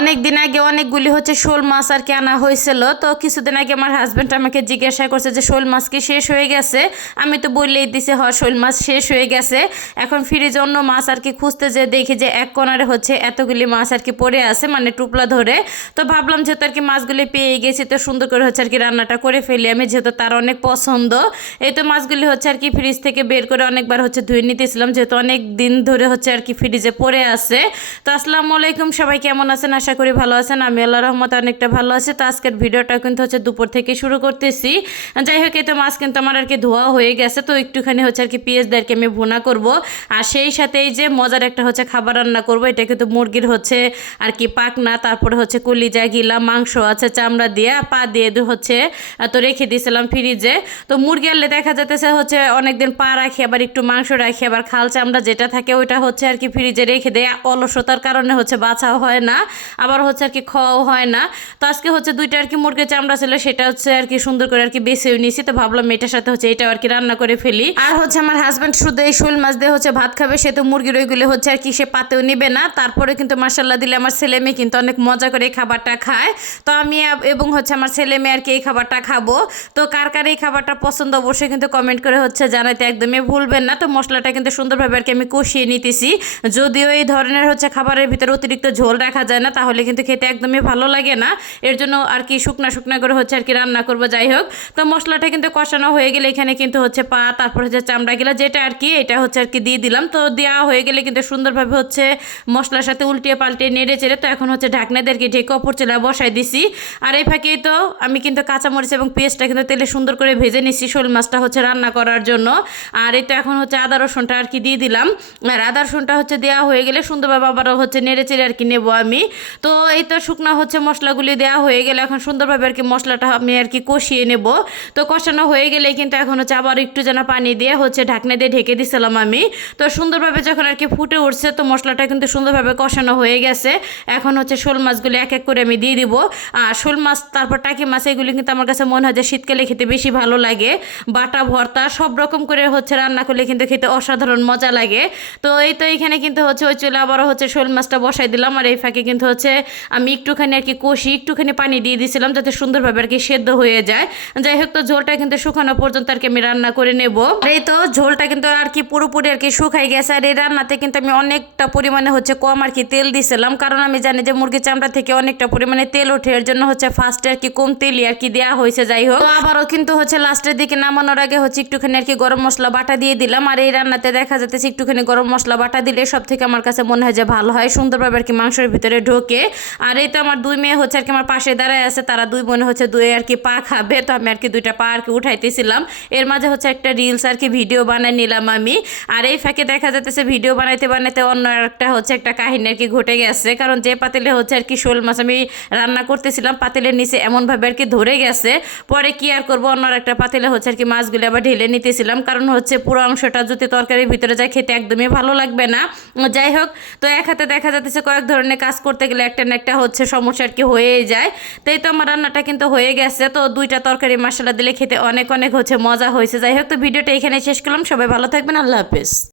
অনেক দিন আগে অনেকগুলি হচ্ছে শোল মাছ আর কি আনা হয়েছিল। তো কিছুদিন আগে আমার হাজব্যান্ড আমাকে জিজ্ঞাসা করছে যে শোল মাছ কি শেষ হয়ে গেছে। আমি তো বললেই দিছি শোল মাছ শেষ হয়ে গেছে। এখন ফ্রিজে অন্য মাছ আর কি খুঁজতে যে দেখি যে এক কোণারে হচ্ছে এতগুলি মাছ আর কি পড়ে আছে, মানে টুপলা ধরে। তো ভাবলাম যেহেতু আর কি মাছগুলি পেয়ে গেছি তো সুন্দর করে হচ্ছে আর কি রান্নাটা করে ফেলি আমি, যেহেতু তার অনেক পছন্দ। এই তো মাছগুলি হচ্ছে আর কি ফ্রিজ থেকে বের করে অনেকবার হচ্ছে ধুয়ে নিতেছিলাম, যেহেতু অনেক দিন ধরে হচ্ছে আর কি ফ্রিজে পড়ে আছে। তো আসসালামু আলাইকুম, সবাই কেমন আছেন? আশা করি ভালো আছেন। আমি আল্লাহর রহমতে অনেকটা ভালো আছি। তো আজকের ভিডিওটা কিন্তু হচ্ছে দুপুর থেকে শুরু করতেছি। যাই হোক, এই তো মাছ কিন্তু আমার আর কি ধোয়া হয়ে গেছে। তো একটুখানি হচ্ছে আর কি পেঁয়াজ দিয়ে আর কি আমি ভুনা করব, আর সেই সাথে এই যে মজার একটা হচ্ছে খাবার রান্না করব। এটা কিন্তু মুরগির হচ্ছে আর কি পাকনা, তারপরে হচ্ছে কলিজা গিলা মাংস আছে চামড়া দিয়ে পা দিয়ে হচ্ছে তো রেখে দিয়েছিলাম ফ্রিজে। তো মুরগি আনলে দেখা যেতেছে হচ্ছে অনেকদিন পা রাখি, আবার একটু মাংস রাখি, আবার খাল চামড়া যেটা থাকে ওইটা হচ্ছে আর কি ফ্রিজে রেখে দেয়। অলসতার কারণে হচ্ছে বাছাও হয় না, আবার হচ্ছে আর কি খাওয়াও হয় না। তো আজকে হচ্ছে দুইটা আর কি মুরগির চামড়া ছিল, সেটা হচ্ছে আর কি সুন্দর করে আর কি বেছেও নিয়েছি। তো ভাবলাম এটার সাথে হচ্ছে এটাও আর কি রান্না করে ফেলি। আর হচ্ছে আমার হাজব্যান্ড শুধু এই শোল মাছ দিয়ে হচ্ছে ভাত খাবে, সে তো মুরগির ওইগুলো হচ্ছে আর কি সে পাতেও নিবে না। তারপরে কিন্তু মাশাল্লাহ দিলে আমার ছেলে মেয়ে কিন্তু অনেক মজা করে এই খাবারটা খায়। তো আমি এবং হচ্ছে আমার ছেলে মেয়ে আর কি এই খাবারটা খাবো। তো কার কার এই খাবারটা পছন্দ অবশ্যই কিন্তু কমেন্ট করে হচ্ছে জানাতে একদমই ভুলবেন না। তো মশলাটা কিন্তু সুন্দরভাবে আর কি আমি কষিয়ে নিতেছি। যদিও এই ধরনের হচ্ছে খাবারের ভিতরে অতিরিক্ত ঝোল রাখা যায় না, তাহলে কিন্তু খেতে একদমই ভালো লাগে না। এর জন্য আর কি শুকনা শুকনা করে হচ্ছে আর কি রান্না করবো। যাই হোক, তো মশলাটা কিন্তু কষানো হয়ে গেলে এখানে কিন্তু হচ্ছে পা, তারপর হচ্ছে চামড়া গিলা যেটা আর কি এটা হচ্ছে আর কি দিয়ে দিলাম। তো দেওয়া হয়ে গেলে কিন্তু সুন্দরভাবে হচ্ছে মশলার সাথে উল্টিয়ে পাল্টিয়ে নেড়ে চেড়ে তো এখন হচ্ছে ঢাকনাদেরকে ঢেকে অপর চুলা বসাই দিছি। আর এই ফাঁকে তো আমি কিন্তু কাঁচামরিচ এবং পেঁয়াজটা কিন্তু তেলে সুন্দর করে ভেজে নিচ্ছি শোল মাছটা হচ্ছে রান্না করার জন্য। আর এই তো এখন হচ্ছে আদা রসুনটা আর কি দিয়ে দিলাম। আর আদা রসুনটা হচ্ছে দেওয়া হয়ে গেলে সুন্দরভাবে আবারও হচ্ছে নেড়ে চেড়ে আর কি নেবো আমি। তো এই তো শুকনা হচ্ছে মশলাগুলি দেওয়া হয়ে গেলে এখন সুন্দরভাবে আর কি মশলাটা আমি আর কি কষিয়ে নেব। তো কষানো হয়ে গেলে কিন্তু এখন হচ্ছে আবার একটু যেন পানি দিয়ে হচ্ছে ঢাকনা দিয়ে ঢেকে দিছিলাম আমি। তো সুন্দরভাবে যখন আর কি ফুটে উঠছে তো মশলাটা কিন্তু সুন্দরভাবে কষানো হয়ে গেছে। এখন হচ্ছে শোল মাছগুলি এক এক করে আমি দিয়ে দিব। আর শোল মাছ তারপর টাকি মাছ এগুলি কিন্তু আমার কাছে মনে হয় যে শীতকালে খেতে বেশি ভালো লাগে। বাটা ভর্তা সব রকম করে হচ্ছে রান্না করলে কিন্তু খেতে অসাধারণ মজা লাগে। তো এই তো এখানে কিন্তু হচ্ছে ওই চুলে আবারও হচ্ছে শোল মাছটা বসাই দিলাম। আর এই ফাঁকে কিন্তু হচ্ছে আমি একটুখানি আর কি কষি একটুখানি পানি দিয়ে দিয়েছিলাম যাতে সুন্দরভাবে আর কি সেদ্ধ হয়ে যায়। যাই হোক, তো ঝোলটা কিন্তু শুকানো পর্যন্ত আর কি আমি রান্না করে নেব। এই তো ঝোলটা কিন্তু আর কি পুরোপুরি আর কি শুকাই গেছে। আর এই রান্নাতে কিন্তু আমি অনেকটা পরিমাণে হচ্ছে কম আর কি তেল দিয়েছিলাম, কারণ আমি জানি যে মুরগির চামড়া থেকে অনেকটা পরিমাণে তেল ওঠে, এর জন্য হচ্ছে ফার্স্টে আর কি কম তেলই আর কি দেওয়া হয়েছে। যাই হোক, আবারও কিন্তু হচ্ছে লাস্টের দিকে নামানোর আগে হচ্ছে একটুখানি আর কি গরম মশলা বাটা দিয়ে দিলাম। আর এই রান্নাতে দেখা যাচ্ছে একটুখানি গরম মশলা বাটা দিলে সব থেকে আমার কাছে মনে হয় যে ভালো হয়, সুন্দরভাবে আর কি মাংসের ভিতরে ঢোকে। আর এই তো আমার দুই মেয়ে হচ্ছে আর কি আমার পাশে দাঁড়ায় আছে, তারা দুই বোনে হচ্ছে দুই আর কি পা খাবে। তো আমি আর কি দুইটা পা আর কি উঠাইতেছিলাম। এর মাঝে হচ্ছে একটা রিলস আর কি ভিডিও বানাই নিলাম আমি। আর এই ফাঁকে দেখা যাচ্ছে ভিডিও বানাইতে বানাইতে অন্য একটা হচ্ছে একটা কাহিনী আর কি ঘটে গেছে, কারণ যে পাতিলে হচ্ছে আর কি শোল মাছ আমি রান্না করতেছিলাম পাতিলের নিচে এমনভাবে আর কি ধরে গেছে। পরে কি আর করবো, অন্য একটা পাতিলে হচ্ছে আর কি মাছগুলো আবার ঢেলে নিতেছিলাম, কারণ হচ্ছে পুরো অংশটা যদি তরকারির ভিতরে যায় খেতে একদমই ভালো লাগবে না। যাই হোক, তো এক হাতে দেখা যাচ্ছে কয়েক ধরনের কাজ করতে গেলে একটা না একটা হচ্ছে সমস্যা আর কি হয়েই যায়। তাই তো আমার রান্নাটা কিন্তু হয়ে গেছে। তো দুইটা তরকারি মশলা দিলে খেতে অনেক অনেক হচ্ছে মজা হয়েছে। যাই হোক, তো ভিডিওটা এখানে শেষ করলাম। সবাই ভালো থাকবেন, আল্লাহ হাফেজ।